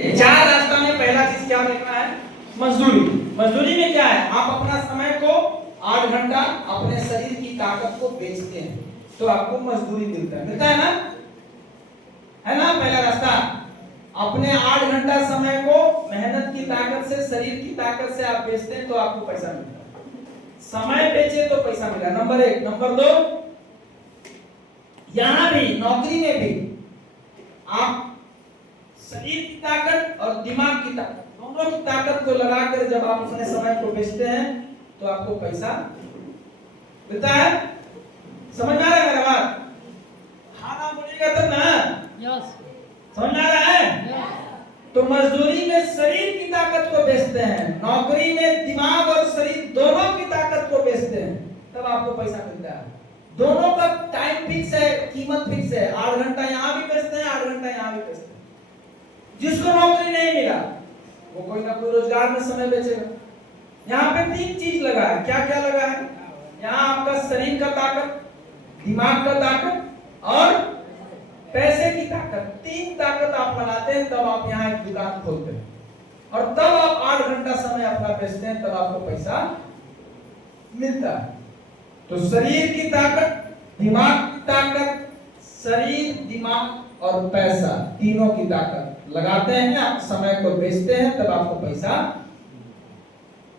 चार रास्ता में पहला चीज क्या देखना है? मजदूरी। मजदूरी में क्या है? आप अपना समय को 8 घंटा अपने शरीर की ताकत को बेचते हैं तो आपको मजदूरी मिलता है ना? है ना? पहला रास्ता, अपने 8 घंटा समय को मेहनत की ताकत से, शरीर की ताकत से आप बेचते हैं तो आपको पैसा मिलता है। समय बेचे तो पैसा मिला, नंबर 1। नंबर 2, यहां भी नौकरी में भी आप शरीर की ताकत और दिमाग की ताकत, दोनों की ताकत को लगाकर जब आप अपने समय को बेचते हैं तो आपको पैसा मिलता है। समझ में आ रहा है मेरा बात? हाँ ना बोलिएगा तब ना। यस, समझ में आ रहा है? तो मजदूरी में शरीर की ताकत को बेचते हैं, नौकरी में दिमाग और शरीर दोनों की ताकत को बेचते हैं, तब आपको पैसा मिलता है। दोनों का टाइम फिक्स है, कीमत फिक्स है। 8 घंटा यहाँ भी बेचते हैं, 8 घंटा यहाँ भी बेचते हैं। जिसको नौकरी नहीं मिला वो कोई ना कोई रोजगार में समय बेचेगा। यहाँ पे 3 चीज लगा है। क्या क्या लगा है? यहाँ आपका शरीर का ताकत, दिमाग का ताकत और पैसे की ताकत, 3 ताकत आप लगाते हैं तब आप यहाँ एक दुकान खोलते हैं और तब आप 8 घंटा समय अपना बेचते हैं, तब आपको पैसा मिलता है। तो शरीर की ताकत, दिमाग की ताकत, शरीर, दिमाग और पैसा, तीनों की ताकत लगाते हैं, आप समय को बेचते हैं, तब आपको पैसा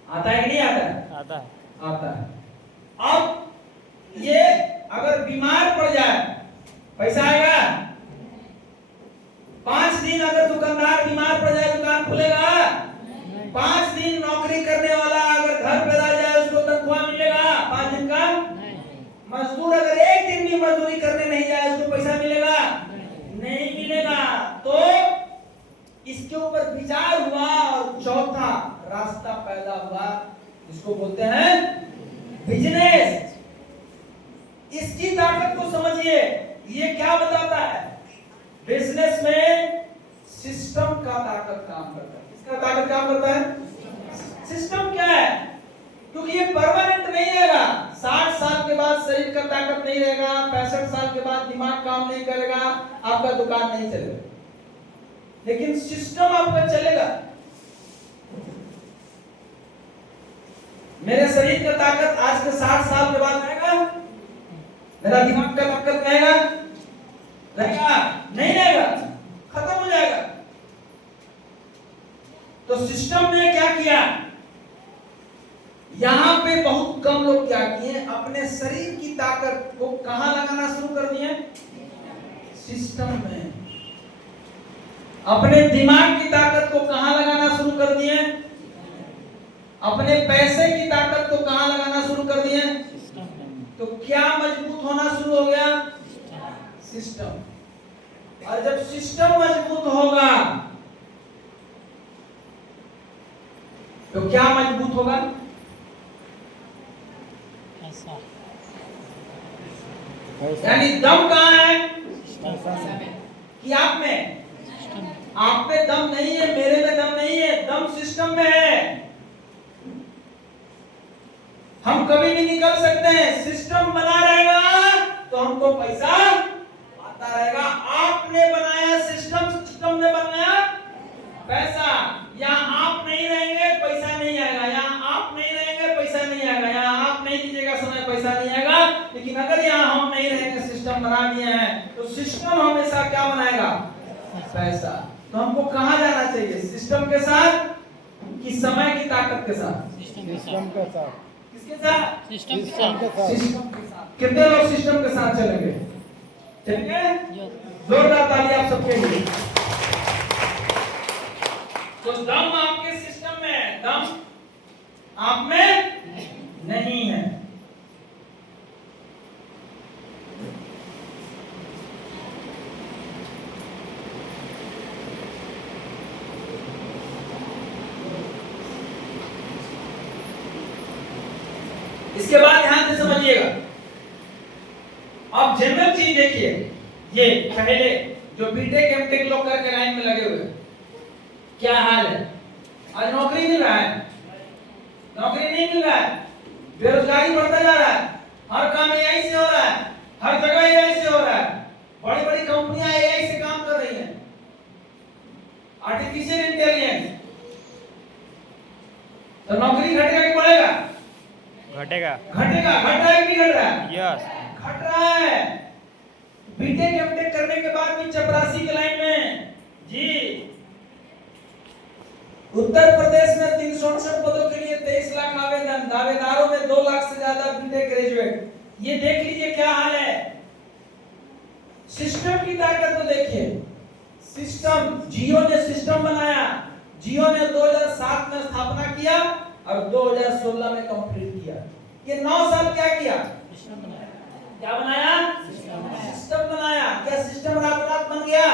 आता है कि नहीं आता है? आता है। आता है। अब ये अगर बीमार पड़ जाए पैसा आएगा? 5 दिन अगर दुकानदार बीमार पड़ जाए दुकान खुलेगा? 5 दिन नौकरी करने वाला अगर घर पे रह जाए उसको तनख्वाह मिलेगा 5 दिन का? मजदूर अगर 1 दिन भी मजदूरी करने नहीं जाए उसको पैसा मिलेगा? नहीं मिलेगा। तो इसके ऊपर विचार हुआ और चौथा रास्ता पैदा हुआ, इसको बोलते हैं बिजनेस। इसकी ताकत को समझिए। ये क्या बताता है? बिजनेस में सिस्टम का ताकत काम करता है। किसका ताकत काम करता है? सिस्टम क्या है? क्योंकि ये परमानेंट नहीं रहेगा। 60 साल के बाद शरीर का ताकत नहीं रहेगा, 65 साल के बाद दिमाग काम नहीं करेगा, आपका दुकान नहीं चलेगा, लेकिन सिस्टम आपका चलेगा। मेरे शरीर का ताकत आज के 60 साल के बाद रहेगा? मेरा दिमाग का ताकत रहेगा? रहेगा? नहीं रहेगा, खत्म हो जाएगा। तो सिस्टम ने क्या किया? यहां पे बहुत कम लोग क्या किए, अपने शरीर की ताकत को कहां लगाना शुरू कर दिए? सिस्टम में। अपने दिमाग की ताकत को कहां लगाना शुरू कर दिए? अपने पैसे की ताकत को कहां लगाना शुरू कर दिए? तो क्या मजबूत होना शुरू हो गया? सिस्टम। और जब सिस्टम मजबूत होगा तो क्या मजबूत होगा? यानी दम कहां है? कि आप में? आप में दम नहीं है, मेरे में दम नहीं है, दम सिस्टम में है। हम कभी भी निकल सकते हैं, सिस्टम बना रहेगा तो हमको पैसा आता रहेगा। आपने बनाया सिस्टम, सिस्टम ने बनाया पैसा। यहाँ आप नहीं रहेंगे पैसा नहीं आएगा, यहाँ आप नहीं रहेंगे पैसा नहीं आएगा, यहाँ आप नहीं दीजिएगा समय पैसा नहीं आएगा। लेकिन अगर यहाँ हम नहीं रहेंगे, सिस्टम बना दिए हैं, तो सिस्टम हमेशा क्या बनाएगा? पैसा। तो हमको कहाँ जाना चाहिए? सिस्टम के साथ कि समय की ताकत के साथ? सिस्टम के साथ। किसके साथ? सिस्टम के साथ। सिस्टम के साथ। कितने लोग सिस्टम के साथ चलेंगे? चलेंगे? जोरदार ताली आप सबके लिए। तो दम आपके सिस्टम में है, दम आप में नहीं है। इसके बाद ध्यान से समझिएगा। अब जनरल चीज देखिए, ये पहले जो बीटेक एमटेक लोग करके लाइन में लगे हुए, क्या हाल है? आज नौकरी मिल रहा है? नौकरी नहीं मिल रहा है, बेरोजगारी बढ़ता जा रहा है, हर काम एआई से हो रहा है, हर जगह एआई से हो रहा है, बड़ी बड़ी कंपनियां एआई से काम कर रही हैं। आर्टिफिशियल इंटेलिजेंस, तो नौकरी घटेगा कि बढ़ेगा? घटेगा। घटेगा। घट रहा है कि नहीं घट रहा है? यस। घट रहा है। बीटेक एमटेक करने के बाद भी चपरासी के लाइन में जी। उत्तर प्रदेश में 368 पदों के लिए 23 लाख आवेदन, दावेदारों में 2 लाख से ज्यादा बीटेक ग्रेजुएट। ये देख लीजिए क्या हाल है। सिस्टम की ताकत तो देखिए। सिस्टम, जियो ने सिस्टम बनाया। जियो ने 2007 में स्थापना किया और 2016 में कंप्लीट किया। ये 9 साल क्या किया? क्या बनाया? सिस्टम बनाया। क्या सिस्टम रात रात बन गया?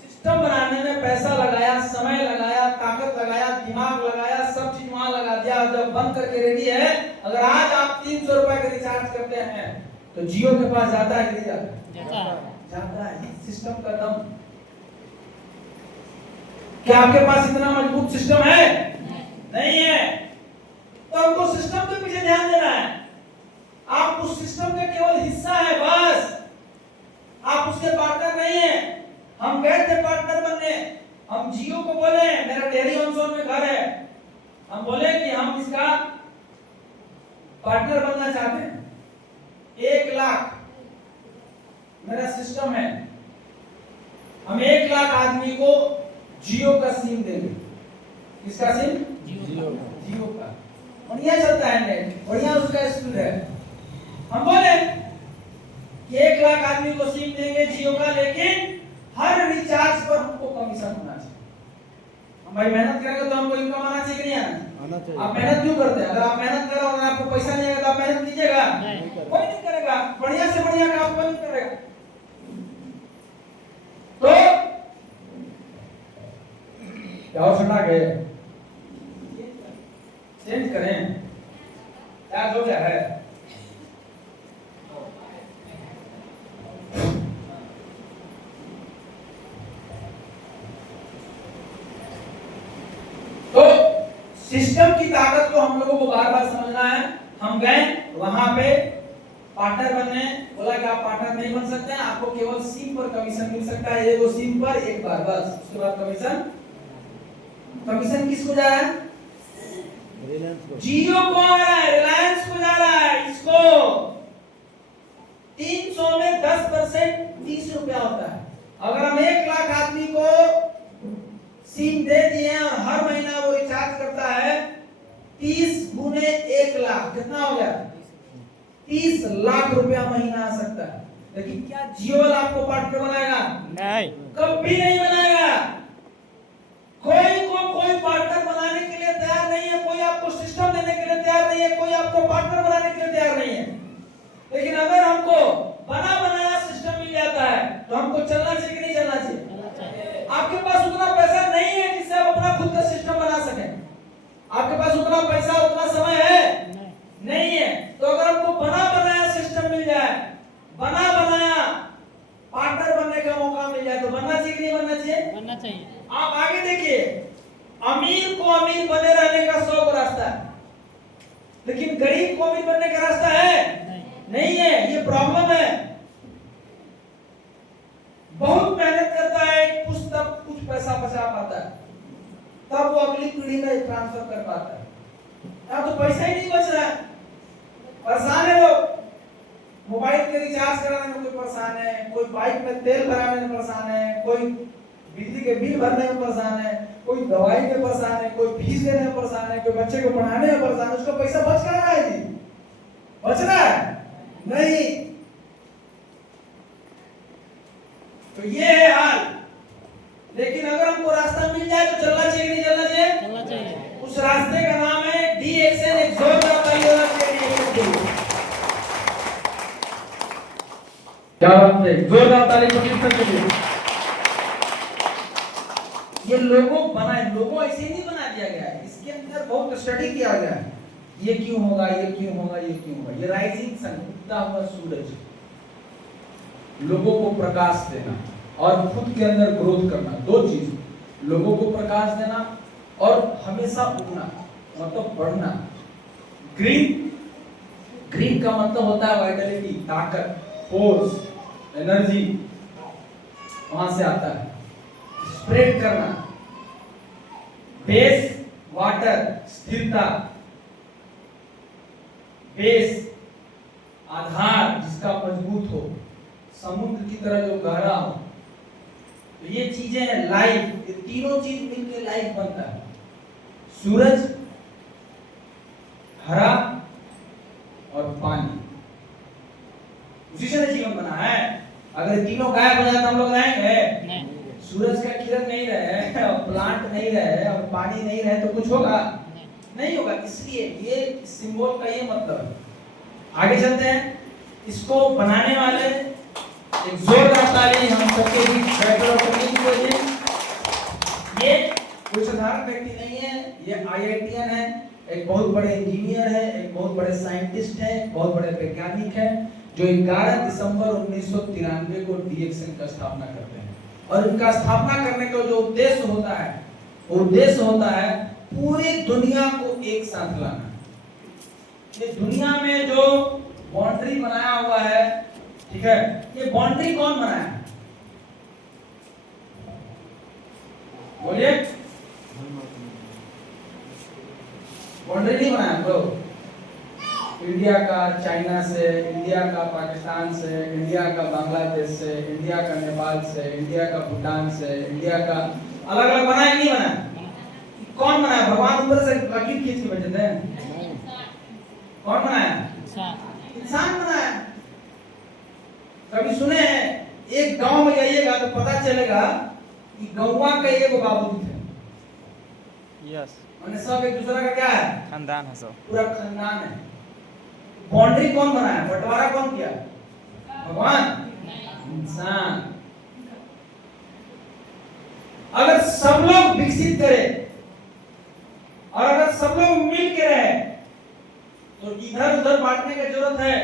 सिस्टम बनाने में पैसा लगाया, समय लगाया, ताकत लगाया, दिमाग लगाया, सब चीज वहां लगा दिया। जब बंद करके रेडी है, अगर आज आप 300 रुपए का रिचार्ज करते हैं तो जियो के पास जाता है कि नहीं जाता है। सिस्टम का दम। क्या आपके पास इतना मजबूत सिस्टम है? नहीं है। तो हमको सिस्टम के पीछे ध्यान देना है। आप उस सिस्टम के केवल हिस्सा है बस, आप उसके पार्टनर नहीं है। हम गए थे पार्टनर बनने। हम जियो को बोले मेरा डेयरी ऑन जोन में घर है, हम बोले कि हम इसका पार्टनर बनना चाहते हैं। 1 लाख मेरा सिस्टम है, हम 1 लाख आदमी को जियो का सिम देंगे। किसका सिम? जियो का। बढ़िया चलता है नेट, बढ़िया उसका स्पीड है। हम बोले कि 1 लाख आदमी को सिम देंगे जियो का, लेकिन हर रिचार्ज पर हमको कमीशन होना चाहिए। हम भाई मेहनत करेंगे तो हमको इनकम आना चाहिए कि नहीं आना चाहिए? आप मेहनत क्यों करते हैं? अगर आप मेहनत करो और आपको पैसा नहीं आएगा तो आप मेहनत कीजिएगा? कोई नहीं करेगा। बढ़िया से बढ़िया काम कोई नहीं करेगा। तो क्या और सुना गए? चेंज करें क्या हो गया है? तो सिस्टम की ताकत को हम लोगों को बार बार समझना है। हम गए वहां पे पार्टनर बनने, बोला कि आप पार्टनर नहीं बन सकते हैं, आपको केवल सिम पर कमीशन मिल सकता है। ये वो सिम पर एक बार बस, उसके बाद कमीशन किसको जा रहा है? जियो को आ रहा है, रिलायंस को जा रहा है। इसको 300 में 10% 30 रुपया होता है। अगर हम 1 लाख आदमी को सिम दे दिए और हर महीना वो रिचार्ज करता है, 30 गुने 1 लाख कितना हो गया? 30 लाख रुपया महीना आ सकता है। लेकिन क्या जियो वाला आपको पार्टनर बनाएगा? नहीं, कभी नहीं बनाएगा। कोई पार्टनर बनाने के लिए तैयार नहीं है, कोई आपको सिस्टम देने के लिए तैयार नहीं है, कोई आपको पार्टनर बनाने के लिए तैयार नहीं है। लेकिन अगर हमको बना बनाया सिस्टम मिल जाता है तो हमको चलना चाहिए कि नहीं चलना चाहिए? आपके पास उतना पैसा नहीं है जिससे आप अपना खुद का सिस्टम बना सकें। आपके पास उतना पैसा, उतना समय है नहीं है। तो अगर हमको बना बनाया सिस्टम मिल जाए, बना बनाया पार्टनर बनने का मौका मिल जाए तो बनना चाहिए कि नहीं बनना चाहिए? बनना चाहिए। आप आगे देखिए, अमीर को अमीर बने रहने का 100 रास्ता है, लेकिन गरीब को अमीर बनने का रास्ता है नहीं है। ये प्रॉब्लम है। बहुत मेहनत करता है, कुछ पैसा बचा पाता है, तब वो अगली पीढ़ी में ट्रांसफर कर पाता है। यहाँ तो पैसा ही नहीं बच रहा है। परेशान है लोग। मोबाइल के रिचार्ज कराने में कोई परेशान है, कोई बाइक में तेल भराने में परेशान है, कोई बिजली के बिल भरने में परेशान है, कोई दवाई में परेशान है, कोई फीस देने में परेशान है, कोई बच्चे को पढ़ाने में परेशान है। उसका पैसा बच कहाँ रहा है जी? बच रहा है नहीं। तो ये है हाल। लेकिन अगर हमको रास्ता मिल जाए तो चलना चाहिए नहीं चलना चाहिए? चलना चाहिए। उस रास्ते का नाम है DXN। एक जोरदार ताली होना चाहिए। क्या बात है, जोरदार ताली प्रतिशत के लिए। ये लोगों बनाए, लोगों ऐसे ही नहीं बना दिया गया है। इसके अंदर बहुत स्टडी किया गया है। ये क्यों होगा, ये क्यों होगा, ये क्यों होगा। ये राइजिंग सन, उगता हुआ सूरज, लोगों को प्रकाश देना और खुद के अंदर ग्रोथ करना। 2 चीज, लोगों को प्रकाश देना और हमेशा उगना, मतलब बढ़ना। ग्रीन का मतलब होता है वाइटलिटी, ताकत, फोर्स, एनर्जी, वहां से आता है। स्प्रेड करना, बेस वाटर स्थिरता, बेस आधार जिसका मजबूत हो, समुद्र की तरह जो गहरा हो। तो ये चीजें हैं लाइफ, ये तीनों चीज मिलकर लाइफ बनता है। सूरज, हरा और पानी, उसी से जीवन बना है। अगर तीनों गायब हो जाए तो हम लोग रहेंगे? सूरज का किरण नहीं रहे और प्लांट नहीं रहे और पानी नहीं रहे तो कुछ होगा? नहीं होगा। इसलिए ये सिंबल का ये मतलब है। आगे चलते हैं। इसको बनाने वाले एक जोरदार ताली हम सबके बीच बैठे और करने की। ये कोई साधारण व्यक्ति नहीं है, ये आईआईटीएन है, एक बहुत बड़े इंजीनियर है, एक बहुत बड़े साइंटिस्ट है, बहुत बड़े वैज्ञानिक है, जो 11 दिसंबर 1993 को डीएक्सएन का स्थापना करते हैं। और इनका स्थापना करने का जो उद्देश्य होता है, वो उद्देश्य होता है पूरी दुनिया को एक साथ लाना। ये दुनिया में जो बाउंड्री बनाया हुआ है, ठीक है, ये बाउंड्री कौन बनाया है? बोलिए। बाउंड्री नहीं बनाया लोग। इंडिया का चाइना से, इंडिया का पाकिस्तान से, इंडिया का बांग्लादेश से, इंडिया का नेपाल से, इंडिया का भूटान से, इंडिया का अलग अलग बनाया नहीं बनाया? कौन बनाया? भगवान ऊपर से लकीर खींच के भेजे थे? कौन बनाया? इंसान बनाया। कभी सुने हैं एक गांव में जाइएगा तो पता चलेगा कि गौवा का एक बाबू थे। यस, मैंने सब एक दूसरे का क्या है? खानदान है सब, पूरा खानदान है। बाउंड्री कौन बनाया? बंटवारा कौन किया? भगवान? इंसान। अगर सब लोग विकसित करें और अगर सब लोग मिल के रहे तो इधर उधर बांटने की जरूरत है?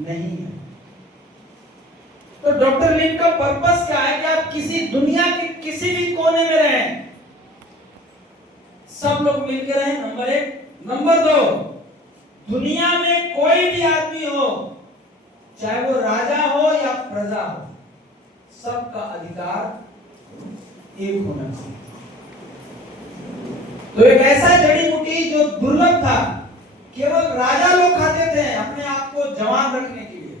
नहीं है। तो डॉक्टर लिन का पर्पस क्या है कि आप किसी दुनिया के किसी भी कोने में रहें, सब लोग मिलकर रहें, नंबर 1। नंबर 2, दुनिया में कोई भी आदमी हो, चाहे वो राजा हो या प्रजा हो, सबका अधिकार एक होना चाहिए। तो एक ऐसा जड़ी बूटी जो दुर्लभ था, केवल राजा लोग खाते थे, अपने आप को जवान रखने के लिए,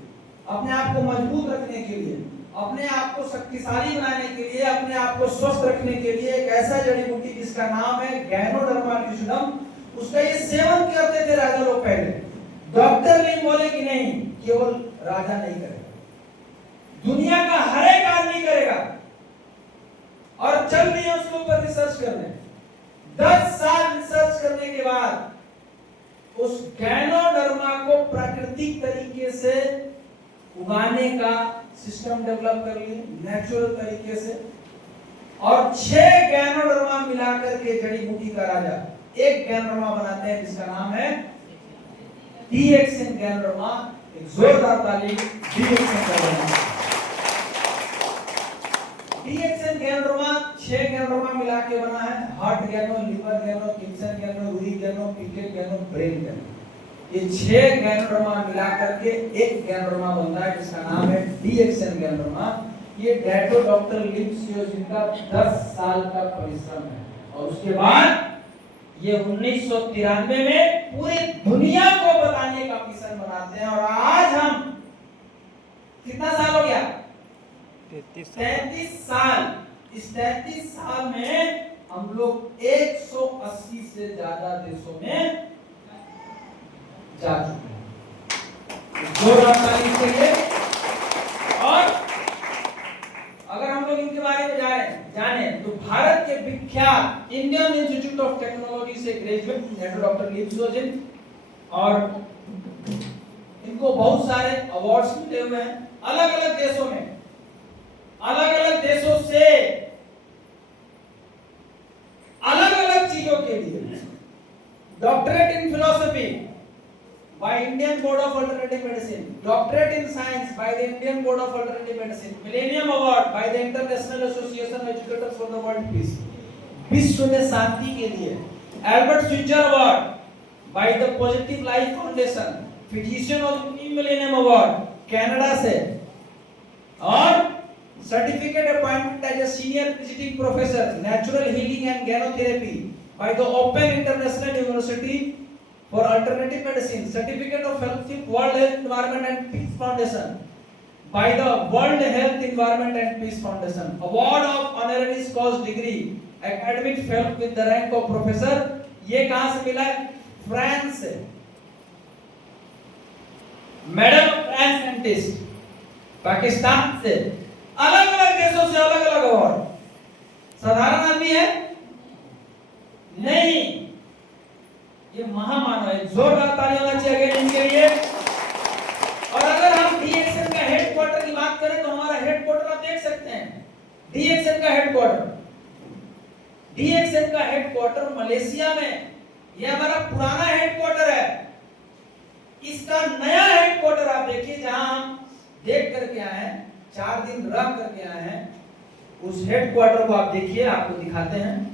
अपने आप को मजबूत रखने के लिए, अपने आप को शक्तिशाली बनाने के लिए, अपने आप को स्वस्थ रखने के लिए एक ऐसा जड़ी बूटी जिसका नाम है गैनोडर्मा ल्यूसिडम, उसका ये सेवन करते थे राजा लोग पहले। डॉक्टर लिन बोले कि नहीं, केवल राजा नहीं करेगा, दुनिया का हर एक आदमी करेगा। और चल दिए उसके ऊपर रिसर्च करने। 10 साल रिसर्च करने के बाद उस गैनोडर्मा को प्राकृतिक तरीके से उगाने का सिस्टम डेवलप कर लिए, नेचुरल तरीके से। और 6 गैनोडर्मा मिलाकर के जड़ी बूटी का राजा एक गैनोडर्मा बनाते हैं जिसका नाम है डीएक्सएन गैनोडर्मा। एक जोरदार ताली DXN ganoderma. DXN ganoderma 6 ganoderma मिला के बना है। Heart गैनो, liver गैनो, किंसन गैनो, Ruhi गैनो, picket गैनो, brain गैनो। ये 6 गैनोडर्मा मिला करके एक गैनोडर्मा बनता है जिसका नाम है डीएक्सएन गैनोडर्मा। ये डैटो डॉक्टर लिन सियोजिन का 10 साल का परिश्रम है। और उसके बाद ये 1993 में पूरी दुनिया को बताने का मिशन बनाते हैं। और आज हम कितना साल हो गया? 33 साल। इस 33 साल में हम लोग 180 से ज्यादा देशों में जा चुके हैं। जोरदार ताली के लिए। और अगर हम लोग इनके बारे में जाने तो भारत के विख्यात इंडियन इंस्टीट्यूट ऑफ टेक्नोलॉजी से ग्रेजुएट डॉक्टर लिन सियोजिन, और इनको बहुत सारे अवार्ड्स मिले हुए हैं अलग अलग देशों में। अलग अलग देशों से अलग अलग चीजों के लिए doctorate in philosophy by Indian Board of Alternative Medicine, doctorate in science by the Indian Board of Alternative Medicine, Millennium Award by the International Association of Educators for the World Peace, विश्व में शांति के लिए, Albert Switzer Award by the Positive Life Foundation, Physician of the Millennium Award Canada से, और certificate appointment as a senior visiting professor natural healing and gynotherapy by the Open International University for Alternative Medicine, certificate of fellowship World Health Environment and Peace Foundation by the World Health Environment and Peace Foundation, award of honoris causa degree, academic fellow with the rank of professor। ये कहां से मिला है? France से। Medal of France scientist, Pakistan से, अलग अलग देशों से अलग अलग अवार्ड। साधारण आदमी है नहीं, ये महामानव है। जोरदार ताली होना चाहिए इनके लिए। और अगर हम डीएक्सएन का हेडक्वार्टर की बात करें तो हमारा हेडक्वार्टर आप देख सकते हैं, डीएक्सएन का हेडक्वार्टर मलेशिया में, ये हमारा पुराना हेडक्वार्टर है। इसका नया हेडक्वार्टर आप देखिए, जहां हम देख करके आए हैं, 4 दिन रह करके आए हैं। उस हेडक्वार्टर को आप देखिए, आपको दिखाते हैं।